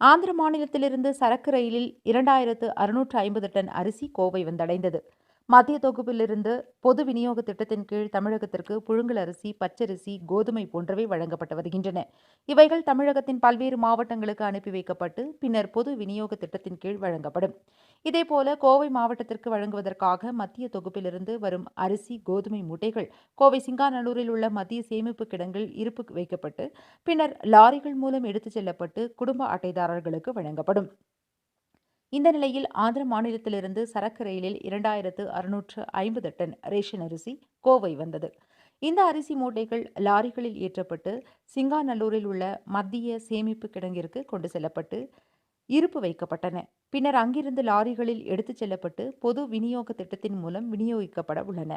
ஆந்திர மாநிலத்திலிருந்து சரக்கு ரயிலில் 2650 டன் அரிசி கோவை வந்தடைந்தது. மத்திய தொகுப்பிலிருந்து பொது விநியோக திட்டத்தின் கீழ் தமிழகத்திற்கு புழுங்கல் அரிசி, பச்சரிசி, கோதுமை போன்றவை வழங்கப்பட்டு வருகின்றன. இவைகள் தமிழகத்தின் பல்வேறு மாவட்டங்களுக்கு அனுப்பி வைக்கப்பட்டு பின்னர் பொது விநியோக திட்டத்தின் கீழ் வழங்கப்படும். இதேபோல கோவை மாவட்டத்திற்கு வழங்குவதற்காக மத்திய தொகுப்பிலிருந்து வரும் அரிசி, கோதுமை மூட்டைகள் கோவை சிங்காநல்லூரில் உள்ள மத்திய சேமிப்பு கிடங்கில் இருப்பு வைக்கப்பட்டு பின்னர் லாரிகள் மூலம் எடுத்துச் செல்லப்பட்டு குடும்ப அட்டைதாரர்களுக்கு வழங்கப்படும். இந்த நிலையில் ஆந்திர மாநிலத்திலிருந்து சரக்கு ரயிலில் 2650 டன் ரேஷன் அரிசி கோவை வந்தது. இந்த அரிசி மூட்டைகள் லாரிகளில் ஏற்றப்பட்டு சிங்காநல்லூரில் உள்ள மத்திய சேமிப்பு கிடங்கிற்கு கொண்டு செல்லப்பட்டு இருப்பு வைக்கப்பட்டன. பின்னர் அங்கிருந்து லாரிகளில் எடுத்துச் செல்லப்பட்டு பொது விநியோக திட்டத்தின் மூலம் விநியோகிக்கப்பட உள்ளன.